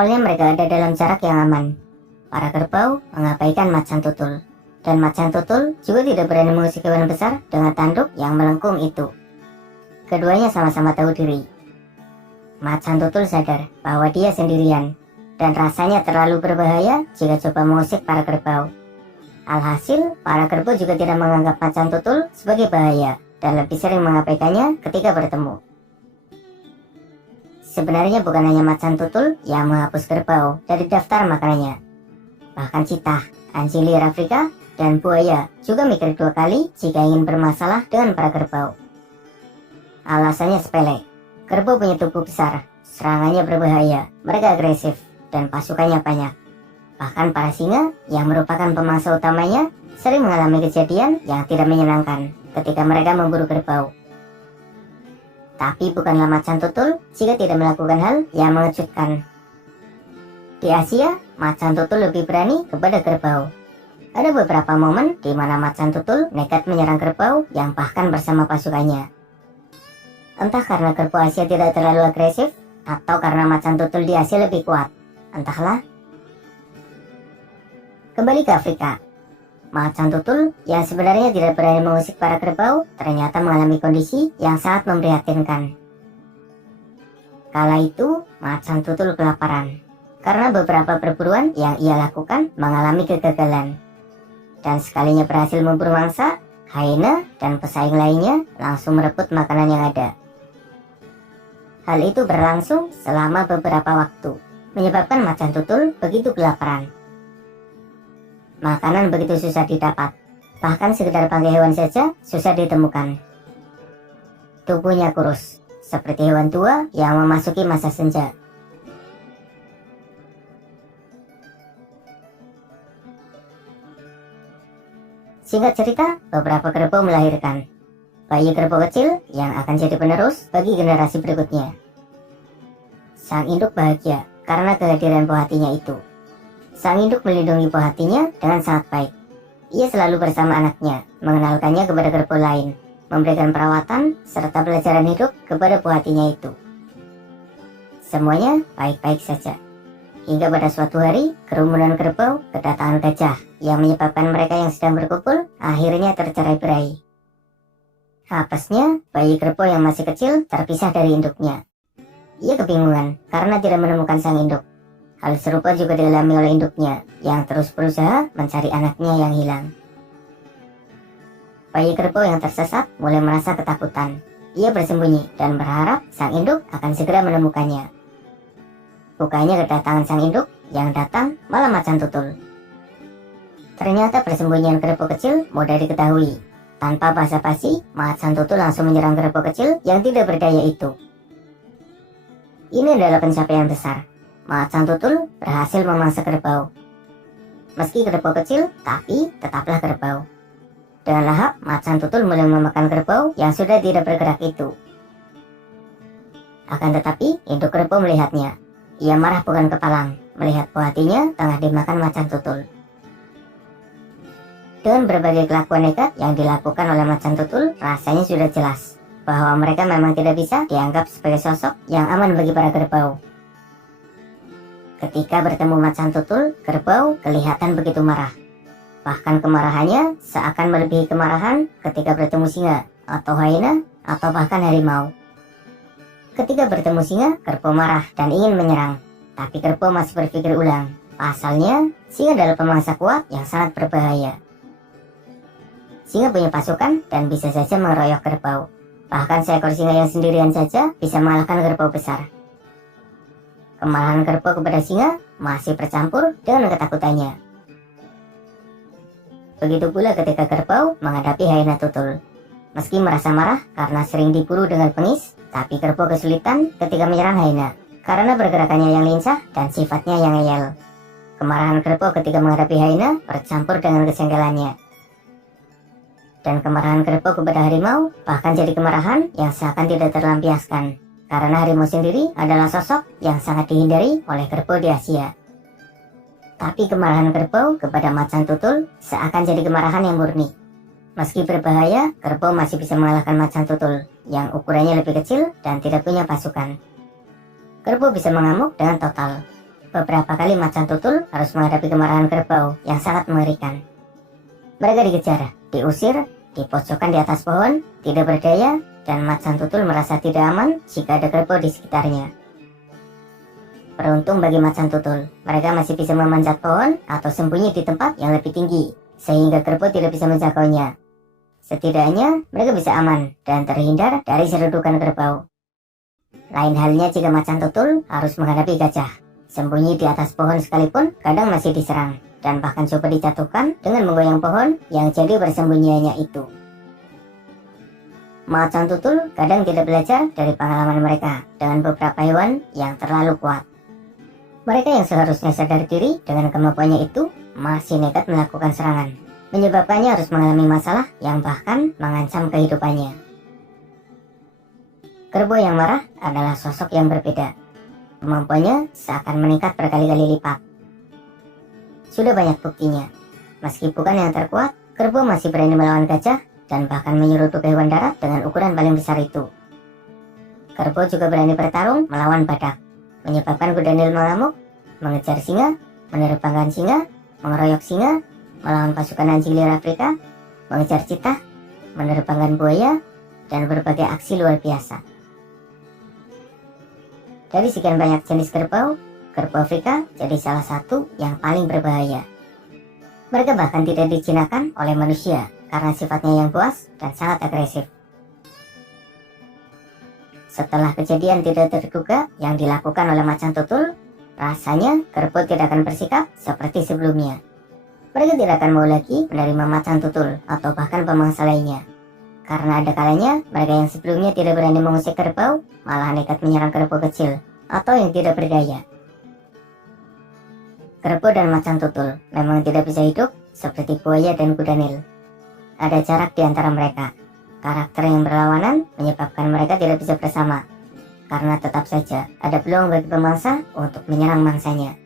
Awalnya mereka ada dalam jarak yang aman. Para kerbau mengabaikan macan tutul. Dan macan tutul juga tidak berani mengusik hewan besar dengan tanduk yang melengkung itu. Keduanya sama-sama tahu diri. Macan tutul sadar bahwa dia sendirian. Dan rasanya terlalu berbahaya jika coba mengusik para kerbau. Alhasil, para kerbau juga tidak menganggap macan tutul sebagai bahaya. Dan lebih sering mengabaikannya ketika bertemu. Sebenarnya bukan hanya macan tutul yang menghapus kerbau dari daftar makanannya. Bahkan citah, anjing liar Afrika, dan buaya juga mikir 2 kali jika ingin bermasalah dengan para kerbau. Alasannya sepele. Kerbau punya tubuh besar, serangannya berbahaya, mereka agresif, dan pasukannya banyak. Bahkan para singa yang merupakan pemangsa utamanya sering mengalami kejadian yang tidak menyenangkan ketika mereka memburu kerbau. Tapi bukanlah macan tutul jika tidak melakukan hal yang mengejutkan. Di Asia, macan tutul lebih berani kepada kerbau. Ada beberapa momen di mana macan tutul nekat menyerang kerbau yang bahkan bersama pasukannya. Entah karena kerbau Asia tidak terlalu agresif, atau karena macan tutul di Asia lebih kuat. Entahlah. Kembali ke Afrika. Macan tutul yang sebenarnya tidak berani mengusik para kerbau ternyata mengalami kondisi yang sangat memprihatinkan. Kala itu, macan tutul kelaparan karena beberapa perburuan yang ia lakukan mengalami kegagalan. Dan sekalinya berhasil memburu mangsa, hyena dan pesaing lainnya langsung merebut makanan yang ada. Hal itu berlangsung selama beberapa waktu, menyebabkan macan tutul begitu kelaparan. Makanan begitu susah didapat, bahkan sekedar bangkai hewan saja susah ditemukan. Tubuhnya kurus, seperti hewan tua yang memasuki masa senja. Singkat cerita, beberapa kerbau melahirkan bayi kerbau kecil yang akan jadi penerus bagi generasi berikutnya. Sang induk bahagia karena kehadiran buah hatinya itu. Sang induk melindungi buah hatinya dengan sangat baik. Ia selalu bersama anaknya, mengenalkannya kepada kerbau lain, memberikan perawatan, serta pelajaran hidup kepada buah hatinya itu. Semuanya baik-baik saja. Hingga pada suatu hari, kerumunan kerbau kedatangan gajah yang menyebabkan mereka yang sedang berkumpul akhirnya tercerai-berai. Apesnya, bayi kerbau yang masih kecil terpisah dari induknya. Ia kebingungan karena tidak menemukan sang induk. Hal serupa juga dialami oleh induknya yang terus berusaha mencari anaknya yang hilang. Bayi kerbau yang tersesat mulai merasa ketakutan. Ia bersembunyi dan berharap sang induk akan segera menemukannya. Bukannya kedatangan sang induk, yang datang malah macan tutul. Ternyata persembunyian kerbau kecil mudah diketahui. Tanpa basa-basi, macan tutul langsung menyerang kerbau kecil yang tidak berdaya itu. Ini adalah pencapaian besar. Macan tutul berhasil memangsa kerbau. Meski kerbau kecil, tapi tetaplah kerbau. Dengan lahap, macan tutul mulai memakan kerbau yang sudah tidak bergerak itu. Akan tetapi, induk kerbau melihatnya. Ia marah bukan kepalang, melihat buah hatinya tengah dimakan macan tutul. Dengan berbagai kelakuan nekat yang dilakukan oleh macan tutul, rasanya sudah jelas bahwa mereka memang tidak bisa dianggap sebagai sosok yang aman bagi para kerbau. Ketika bertemu macan tutul, kerbau kelihatan begitu marah. Bahkan kemarahannya seakan melebihi kemarahan ketika bertemu singa, atau hyena, atau bahkan harimau. Ketika bertemu singa, kerbau marah dan ingin menyerang. Tapi kerbau masih berpikir ulang. Pasalnya, singa adalah pemangsa kuat yang sangat berbahaya. Singa punya pasukan dan bisa saja mengeroyok kerbau. Bahkan seekor singa yang sendirian saja bisa mengalahkan kerbau besar. Kemarahan kerbau kepada singa masih bercampur dengan ketakutannya. Begitu pula ketika kerbau menghadapi hyena tutul. Meski merasa marah karena sering diburu dengan bengis, tapi kerbau kesulitan ketika menyerang hyena karena pergerakannya yang lincah dan sifatnya yang ngeyel. Kemarahan kerbau ketika menghadapi hyena bercampur dengan kesenggelannya. Dan kemarahan kerbau kepada harimau bahkan jadi kemarahan yang seakan tidak terlampiaskan. Karena harimau sendiri adalah sosok yang sangat dihindari oleh kerbau di Asia. Tapi kemarahan kerbau kepada macan tutul seakan jadi kemarahan yang murni. Meski berbahaya, kerbau masih bisa mengalahkan macan tutul yang ukurannya lebih kecil dan tidak punya pasukan. Kerbau bisa mengamuk dengan total. Beberapa kali macan tutul harus menghadapi kemarahan kerbau yang sangat mengerikan. Mereka dikejar, diusir, dipojokkan di atas pohon, tidak berdaya, dan macan tutul merasa tidak aman jika ada kerbau di sekitarnya. Beruntung bagi macan tutul, mereka masih bisa memanjat pohon atau sembunyi di tempat yang lebih tinggi, sehingga kerbau tidak bisa menjangkaunya. Setidaknya, mereka bisa aman dan terhindar dari serudukan kerbau. Lain halnya jika macan tutul harus menghadapi gajah. Sembunyi di atas pohon sekalipun kadang masih diserang, dan bahkan coba dijatuhkan dengan menggoyang pohon yang jadi persembunyiannya itu. Macan tutul kadang tidak belajar dari pengalaman mereka dengan beberapa hewan yang terlalu kuat. Mereka yang seharusnya sadar diri dengan kemampuannya itu masih nekat melakukan serangan, menyebabkannya harus mengalami masalah yang bahkan mengancam kehidupannya. Kerbau yang marah adalah sosok yang berbeda. Kemampuannya seakan meningkat berkali-kali lipat. Sudah banyak buktinya. Meski bukan yang terkuat, kerbau masih berani melawan gajah dan bahkan menyeruduk hewan darat dengan ukuran paling besar itu. Kerbau juga berani bertarung melawan badak, menyebabkan kuda Nil mengamuk, mengejar singa, menerbangkan singa, mengeroyok singa, melawan pasukan anjing liar Afrika, mengejar citah, menerbangkan buaya, dan berbagai aksi luar biasa. Dari sekian banyak jenis kerbau, kerbau Afrika jadi salah satu yang paling berbahaya. Mereka bahkan tidak dijinakkan oleh manusia karena sifatnya yang buas dan sangat agresif. Setelah kejadian tidak terduga yang dilakukan oleh macan tutul, rasanya kerbau tidak akan bersikap seperti sebelumnya. Mereka tidak akan mau lagi menerima macan tutul atau bahkan pemangsa lainnya. Karena ada kalanya mereka yang sebelumnya tidak berani mengusik kerbau malah nekat menyerang kerbau kecil atau yang tidak berdaya. Kerbau dan macan tutul memang tidak bisa hidup seperti buaya dan kuda Nil. Ada jarak di antara mereka. Karakter yang berlawanan menyebabkan mereka tidak bisa bersama, karena tetap saja ada peluang bagi pemangsa untuk menyerang mangsanya.